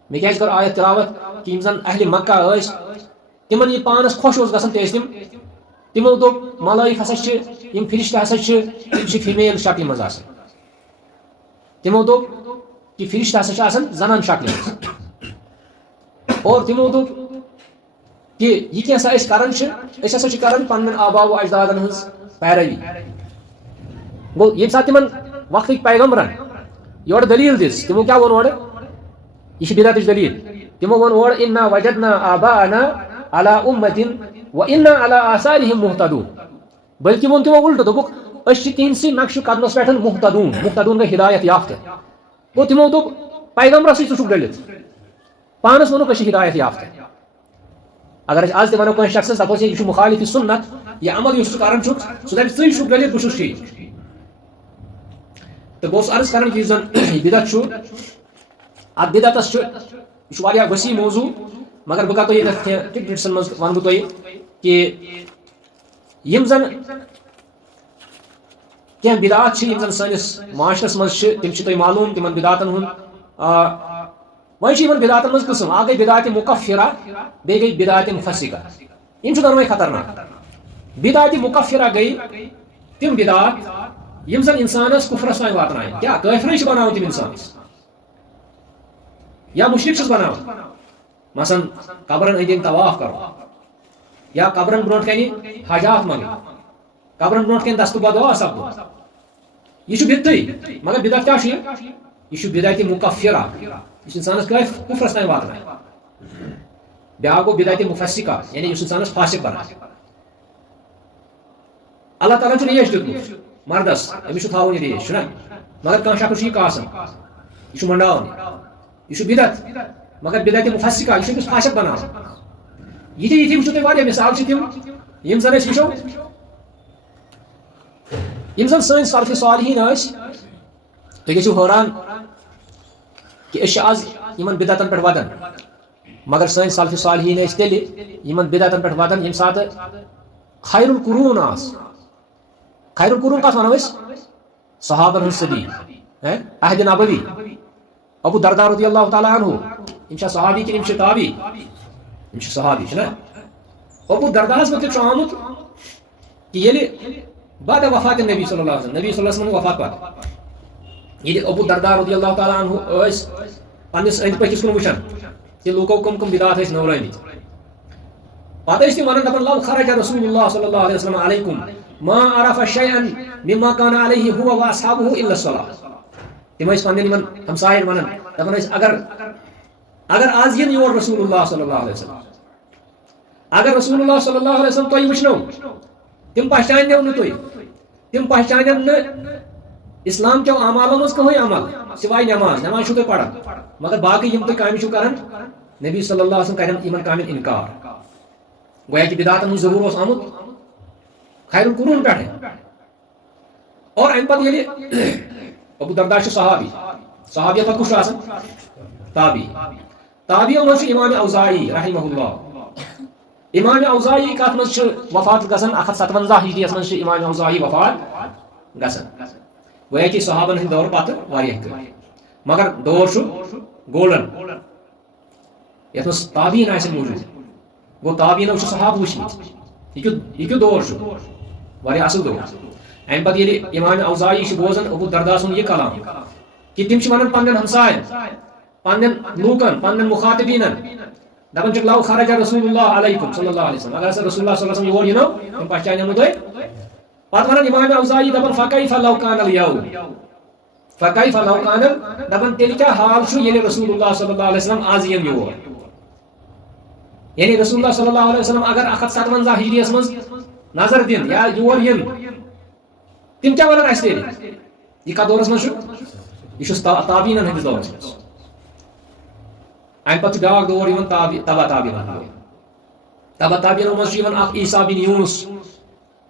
مےٚ کیازِ کٔر آیت تلاوت کہِ یِم زن اہلِ مکہ ٲسۍ تِمن یہِ پانس خۄش اوس گژھان تہِ ٲسۍ تِمو دوٚپ ملٲیِک ہسا چھِ یِم فرشتہٕ ہسا چھِ تِم چھِ فیٖمیل شکلہِ منٛز آسان تِمو دوٚپ کہِ فرشتہٕ ہسا چھِ آسان زنان شکلہِ منٛز اور تِمو دوٚپ کہ یہ کیٛاہ أسۍ کران چھِ أسۍ ہسا چھِ کران پننٮ۪ن آبا و اجدادن ہٕنٛز پیروی گوٚو ییٚمہِ ساتہٕ تِمن وقتٕکۍ پیغمبرن یورٕ دلیٖل دِژ تِمو کیٛاہ ووٚن اورٕ یہِ چھِ بدعتٕچ دلیٖل تِمو ووٚن اورٕ انا وجدنا آباءنا علی امة وانا علی آثارہم مہتدون بلکہ ووٚن تِمو الٹہٕ دوٚپُکھ أسۍ چھِ تِہنٛدسٕے نقشہٕ قدمس پٮ۪ٹھ مہتدون گٔے ہدایت یافتہٕ گوٚو تِمو دوٚپ پیغمبرسٕے ژٕ چھُکھ ڈٔلِتھ پانس ووٚنُکھ أسۍ چھِ ہدایت یافتہٕ اگر أسۍ آز تہِ ونو کٲنٛسہِ شخصس دپوس یہِ چھُ مُخالِف سُنت یہِ عمل یُس ژٕ کران چھُکھ سُہ دپہِ ژٕے چھُکھ ڈٔلِتھ بہٕ چھُس ٹھیٖک تہٕ بہٕ اوسُس عرض کران کہِ یُس زن یہِ بدعت چھُ اتھ بدعتس چھُ یہِ چھُ واریاہ وسیع موضوع مگر بہٕ کرٕ تۄہہِ ییٚتٮ۪تھ کینٛہہ ٹِکٹِٹسن منٛز ونہٕ بہٕ تۄہہِ کہِ یِم زن کینٛہہ بدعات چھِ یِم زن سٲنِس معاشرس منٛز چھِ تِم چھِ تۄہہِ معلوٗم تِمن بدعاتن ہُنٛد وۄنۍ چھِ یِمن بدعاتن منٛز قٕسم اکھ گٔے بدعاتِ مُکفرہ بیٚیہِ گٔے بدعاتِ مُفسقہ یِم چھِ دۄنوے خطرناک بدعاتِ مُکفرہ گٔے تِم بدعات یِم زن انسانس کُفرس تام واتناوَن کیٛاہ کٲفرٕے چھِ بناوان تِم انسانس یا مُشرِک چھِس بناوان مثلاً قبرن أنٛدۍ أنٛدۍ طواف کرُن یا قبرن برونٛٹھ کنہِ حاجات منٛگٕنۍ قبرن برونٛٹھ کنہِ دستہٕ بدعا سپدُن یہ بدعت مگر بدعت کیا یہ بدعت مکفرہ اس انسانس کفرس تام واتنائے بیاکھ گو بدعت مفسقہ یعنی اس انسانس فاسق بنائے اللہ تعالیٰ چھُ ریش دیُتمُت مردس أمِس چھُ تھاوُن یہِ ریش چھُنا مگر کانٛہہ شخص چھُ یہِ کاسان یہِ چھُ منڈاوُن یہِ چھُ بدعت مگر بدعت مفسقہ یہِ چھُ أمِس فاسق بناوان یِتھی وٕچھِو تُہۍ واریاہ مثال چھِ تِم یِم زن أسۍ وٕچھو یِم زن سٲنۍ سلفِ صالحیٖن ٲسۍ تُہۍ گٔژھِو حٲران کہ أسۍ چھِ آز یِمن بدعتن پٮ۪ٹھ ودان مگر سٲنۍ سلفِ صالحیٖن ٲسۍ تیٚلہِ یِمن بدعتن پٮ۪ٹھ ودان ییٚمہِ ساتہٕ خیر القرون آس خیر القرون کتھ ونو أسۍ صحابن ہٕنٛز صدی عہدِ نبوی ابو درداء رضی اللہ تعالیٰ عنہ یِم چھا صحابی کِنہٕ یِم چھِ تابعی یِم چھِ صحابی چھِنا ابو درداہس متعلق چھُ آمُت کہ ییٚلہِ بعد وفات نبی صلی اللہ علیہ وسلم نبی صلی اللہ علیہ وسلم وفات پتہٕ ییٚلہِ ابو درداء رضی اللہ تعالیٰ عنہ ٲسۍ پننِس أنٛدۍ پٔکِس کُن وٕچھان کہ لوٗکو کم کم بدعات ٲسۍ نٔوراومٕتۍ پتہٕ ٲسۍ تِم ونان دپان لو خرج رسول اللہ صلی اللہ علیہ وسلم علیکم ما عرف شيئا مما كان عليه هو واصحابه الا الصلاة تم ٲسۍ پننٮ۪ن یِمن ہمساین ونان دپان ٲسۍ اگر آز یِن یور رسول اللہ صلی اللہ علیہ وسلم اگر رسول اللہ صلی اللہ علیہ وسلم تۄہہِ وٕچھنو تِم پہچاننو نہٕ تُہۍ تِم پہچانن نہٕ اسلام کیو اعمالو منٛز کٕہٕنۍ عمل سوائے نماز نماز چھُو تُہۍ پران مگر باقٕے یِم تُہۍ کامہِ چھِو کران نبی صلی اللہ علیہ وسلم کرن یِمن کامٮ۪ن انکار گویا کہ بدعاتن ہُنٛد ظہوٗر اوس آمُت خیر القرون پٮ۪ٹھے اور امہِ پتہٕ ییٚلہِ ابو درداء چھُ صحابی پتہٕ کُس چھُ آسان تابعیو منٛز چھُ امام اوزاعی رحمہ اللہ امام اوزاعی کتھ منٛز چھُ وفات گژھان 157 ہجریَس منٛز چھُ امام اوزاعی وفات گژھان گویا کہ صحابن ہٕنٛدِ دور پتہٕ واریاہ کٔرۍ مگر دور چھُ گولڈن یتھ منٛز تابعیٖن آسن موٗجوٗد گوٚو تابعیٖنو چھُ صحابہٕ وٕچھمٕتۍ یہِ کیُتھ دور چھُ واریاہ اصل دور امہِ پتہٕ ییٚلہِ امام اوزاعی چھُ بوزان ابو درداء سُنٛد یہِ کلام کہ تِم چھِ ونان پننٮ۪ن ہمساین پننٮ۪ن لوٗکن پننٮ۪ن مخاطبیٖنن دپان چھِکھ لو خرج رسول اللہ علیکم صلی اللہ علیہ وسلم اگر ہسا رسول اللہ صلی اللہ علیہ وسلم یور یِنو تِم پہچانن نہٕ تُہۍ پتہٕ ونان امام اوزاعی دپان فکیف لو کان الیوم فکیف لو کان دپان تیٚلہِ کیٛاہ حال چھُ ییٚلہِ رسول اللہ صلی اللہ علیہ وسلم آز یِن یور یعنی رسول اللہ صلی اللہ علیہ وسلم اگر 157 ہجریَس منٛز نظر دِن یا یور یِن تِم کیٛاہ ونان اَسہِ تیٚلہِ یہِ کتھ دورس منٛز چھُ یہِ چھُ تابعیٖنن ہٕنٛدِس دورس منٛز امہِ پتہٕ چھُ بیاکھ دور یِوان تبع تابعیٖنو منٛز چھُ یِوان اکھ عیسیٰ بن یوٗنس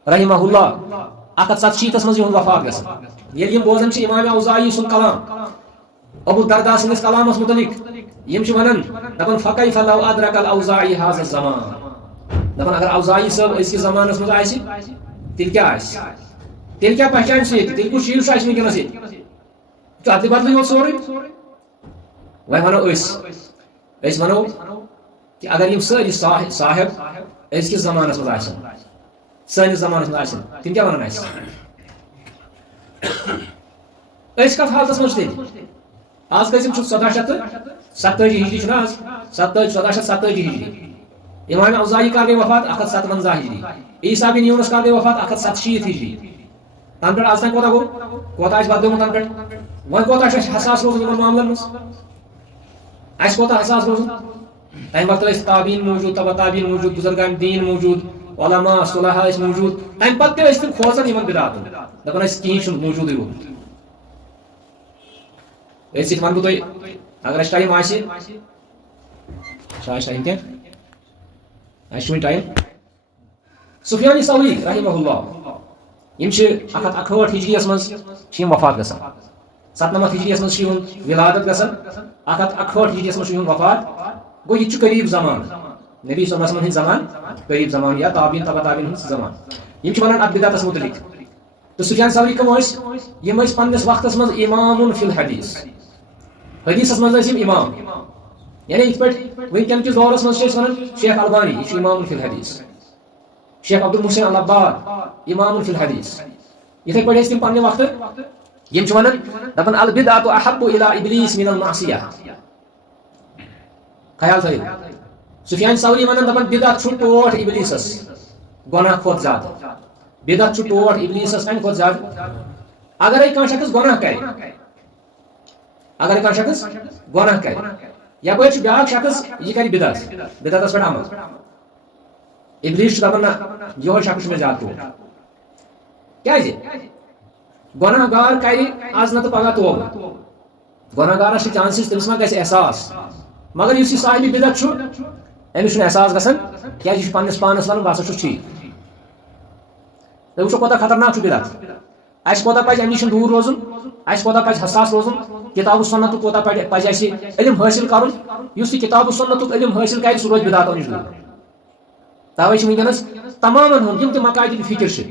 رحمہ اللہ 167 منٛز یِہُنٛد وفات گژھان ییٚلہِ یِم بوزان چھِ امام اوزاعی سُنٛد کلام ابو درداء سٕنٛدِس کلامس متعلق یِم چھِ ونان دپان فکیف لو ادرک الاوزاعی هذا الزمان دپان اگر اوزاعی صٲب أزکِس زمانس منٛز آسہِ تیٚلہِ کیٛاہ آسہِ تیٚلہِ کیٛاہ پہچانہِ سُہ ییٚتہِ تیٚلہِ کُس چیٖز چھُ اَسہِ وٕنکیٚنس ییٚتہِ چھُ اَدلہِ بدلٕے یوت سورُے وۄنۍ ونو أسۍ ونو کہ اگر یِم سٲری صاحب أزکِس زمانس منٛز آسن سٲنِس زمانس منٛز آسن تِم کیٛاہ ونان اَسہِ أسۍ کتھ حالتس منٛز چھِ تیٚلہِ آز کٔژِم چھُ 1770 ہجری چھُنہ آز 1770 ہجری امام اوزاعی کر گٔے وفات 157 ہجری عیسیٰ بن یوٗنس کر گٔے وفات 167 ہجری تنہٕ پٮ۪ٹھ آز تام کوتاہ گوٚو کوتاہ آسہِ بدلیومُت تنہٕ پٮ۪ٹھ وۄنۍ کوتاہ چھُ اَسہِ حساس روزُن یِمن معاملن منٛز اَسہِ کوتاہ حساس روزُن تمہِ وقتہٕ ٲسۍ تابعیٖن موٗجوٗد تبع تابعیٖن موٗجوٗد بُزرگان دیٖن موٗجوٗد علما صلحاء ٲسۍ موٗجوٗد تمہِ پتہٕ تہِ ٲسۍ تِم کھوژان یِمن بدعاتن دپان ٲسۍ کِہیٖنۍ چھُنہٕ موٗجوٗدٕے روٗدمُت أتھۍ سۭتۍ ونہٕ بہٕ تۄہہِ اگر اَسہِ ٹایم آسہِ چھا اَسہِ ٹایم کینٛہہ اَسہِ چھُ وۄنۍ ٹایم سفیان ثوری رحمہ اللہ یِم چھِ 168 ہجریَس منٛز چھِ یِم وفات گژھان 97 ہجریَس منٛز چھِ یِہُنٛد ولادت گژھان 168 ہجریَس منٛز چھُ یِہُنٛد وفات گوٚو یہِ تہِ چھُ قریٖب زمان نبی صلی اللہ علیہ وسلم ہٕنٛدۍ زمان قریٖب زمان یا تابعیٖن تبع تابعیٖن ہُنٛد زمان یِم چھِ ونان اتھ بدعتس متعلق تہٕ سفیان ثوری کٕم ٲسۍ یِم ٲسۍ پننِس وقتس منٛز امامٌ فی الحدیث حدیثس منٛز ٲسۍ یِم امام یعنی یِتھ پٲٹھۍ وٕنکٮ۪ن کِس دورس منٛز چھِ أسۍ ونان شیخ البانی یہِ چھُ امامٌ فی الحدیث شیخ عبدالمحسن العباد امامٌ فی الحدیث یِتھے پٲٹھۍ ٲسۍ تِم پننہِ وقتہٕ یِم چھِ ونان دپان البدعۃ احب الی ابلیس من المعصیہ خیال تھٲیِو سفیان ثوری ونان دپان بدعت چھُ ٹوٹھ ابلیسس گۄناہ کھۄتہٕ زیادٕ بدعت چھُ ٹوٹھ ابلیسس امہِ کھۄتہٕ زیادٕ اگر کانٛہہ شخص گۄناہ کرِ اگر کانٛہہ شخص گۄناہ کرِ یپٲرۍ چھُ بیٛاکھ شخص یہِ کرِ بدعت بدعتس پٮ۪ٹھ عمل ابلیس چھُ دپان نہ یِہوے شخص چھُ مےٚ زیادٕ کوٚر کیازِ گۄناہ گار کرِ آز نتہٕ پگاہ توبہٕ گۄناہ گارس چھِ چانسز تٔمِس ما گژھِ احساس مگر یُس یہِ صاحبِ بدعت چھُ أمِس چھُنہٕ احساس گژھان کیازِ یہِ چھُ پننِس پانس ونان بہٕ ہسا چھُس ٹھیٖک تُہۍ وٕچھو کوتاہ خطرناک چھُ بدعت اَسہِ کوتاہ پزِ امہِ نِش دوٗر روزُن اَسہِ کوتاہ پزِ حساس روزُن کتاب و سنتُک کوتاہ پزِ اَسہِ علم حٲصِل کرُن یُس یہِ کتاب و سنتُک علم حٲصِل کرِ سُہ روزِ بدعتو نِش دوٗر توے چھِ ونکیٚنس تمامن ہُنٛد یِم تہِ مقاصدِ فکر چھِ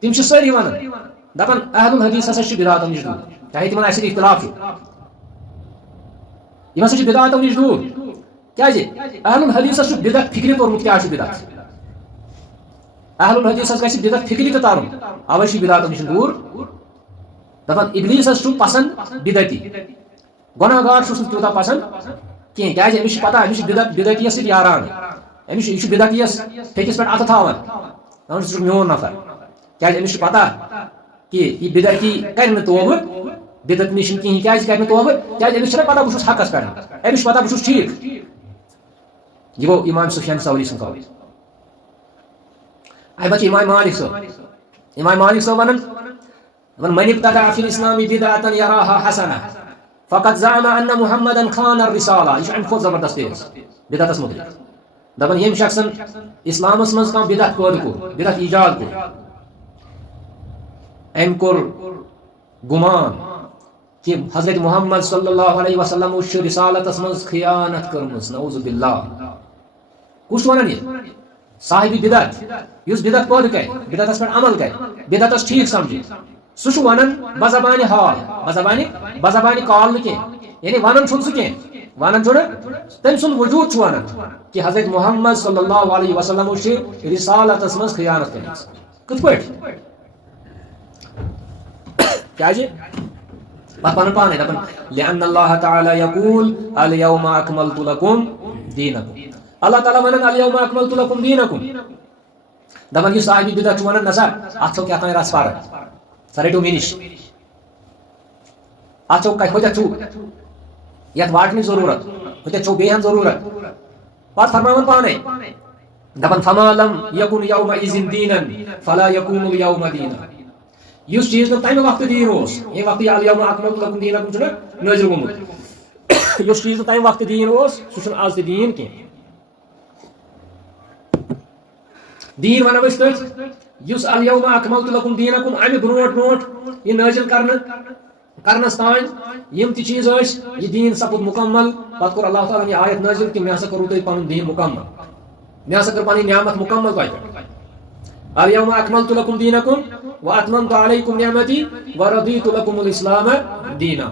تِم چھِ سٲری ونان دپان اہل الحدیث ہسا چھِ بدعتو نِش دوٗر چاہے تِمن اَسہِ سۭتۍ اختلاف چھُ یِم ہسا چھِ بدعتو نِش دوٗر کیازِ اہل الحدیثس چھُ بدعت فکرِ توٚرمُت کیاہ چھُ بدعت اہل الحدیثس گژھِ بدعت فکرِ تہِ ترُن اوے چھِ بدعتو نِش دوٗر دپان ابلیسس چھُ پسند بدعتی گۄناہ گار چھُس نہٕ تیوٗتاہ پسند کینٛہہ کیازِ أمِس چھِ پتہ أمِس چھِ بدعتیس سۭتۍ یاران أمِس یہِ چھُ بدعتیس پھیکِس پٮ۪ٹھ اَتھٕ تھاوان دپان ژٕ چھُکھ میون نفر کیازِ أمِس چھُ پتہ کہِ یہِ بدعتی کرِ نہٕ توبہٕ بدعت نِش چھُنہٕ کِہیٖنۍ کیازِ کرِ نہٕ توبہٕ کیازِ أمِس چھنہ پتہ بہٕ چھُس حقس پٮ۪ٹھ أمِس چھُ پتہ بہٕ چھُس ٹھیٖک یہِ گوٚو امام سفیان ثوری سُنٛد قول اَمہِ پتہٕ چھُ امام مالک صٲب ونان من ابتدع في الاسلام بدعة يراها حسنة فقد زعم ان محمدا خان الرسالة یہ امہ کھۄتہٕ زبردست تیز بدعتس متعلق دپان ییٚمہِ شخصن اسلامس منٛز کانٛہہ بدعت پٲدٕ کوٚر بدعت ایجاد کوٚر أمۍ کوٚر گُمان کہ حضرت محمد صلی اللہ علیہ وسلم چھُ رسالتس منٛز خیانت کٔرمٕژ نعوذ باللہ کُس چھُ ونان یہِ صاحبِ بدعت یُس بدعت پٲدٕ کرِ بدعتس پٮ۪ٹھ عمل کرِ بدعتس ٹھیٖک سمجھِ سُہ چھُ ونان بزبانہِ حال بزبانہِ کال نہٕ کینٛہہ یعنی ونان چھُنہٕ سُہ کینٛہہ ونان چھُنہٕ تٔمۍ سُنٛد وجوٗد چھُ ونان کہ حضرت محمد صلی اللہ علیہ وسلم چھِ رسالتس منٛز خیانت کٔرمٕژ کِتھ پٲٹھۍ کیازِ پتہٕ پنُن پانے دپان لأن اللہ تعالیٰ یقول اليوم اکملت لکم دینکم اللہ تعالیٰ ونان اليوم اکملت لکم دینکم دپان یہِ صاحبِ بدعت چھُ ونان نسا اتھ چھو کیٛاہ تام رژھ فرق سۄ رٔٹِو مےٚ نِش اتھ چھو ہوٚتٮ۪تھ چھُو یتھ واٹنٕچ ضروٗرت ہوٚتٮ۪تھ چھو بیٚیہِ ہن ضروٗرت پتہٕ فرماوان پانے دپان فما لم یکن یومئذ دیٖنن فلا یکون اليوم دیٖنا یُس چیٖز نہٕ تمہِ وقتہٕ دیٖن اوس ییٚمہِ وقتہٕ یہِ اليوم اکملت لکم دیٖنکم چھُنہ نٲزِل گوٚمُت یُس چیٖز نہٕ تمہِ وقتہٕ دیٖن اوس سُہ چھُنہٕ آز تہِ دیٖن کینٛہہ دیٖن ونو أسۍ تٔتھۍ یُس اليوم اکملت لکم دیٖنکم امہِ برونٛٹھ یہِ نٲزِل کرنس تانۍ یِم تہِ چیٖز ٲسۍ یہِ دیٖن سپُد مکمل پتہٕ کوٚر اللہ تعالیٰ ہن یہِ آیت نٲزِل کہ مےٚ ہسا کوٚروٕ تۄہہِ پنُن دیٖن مکمل مےٚ ہسا کٔر پنٕنۍ نعمت مکمل تۄہہِ پٮ۪ٹھ اليوم اکملت لکم دیٖنکم واتممت علیکم نعمتی ورضیت لکم الاسلام دیٖنا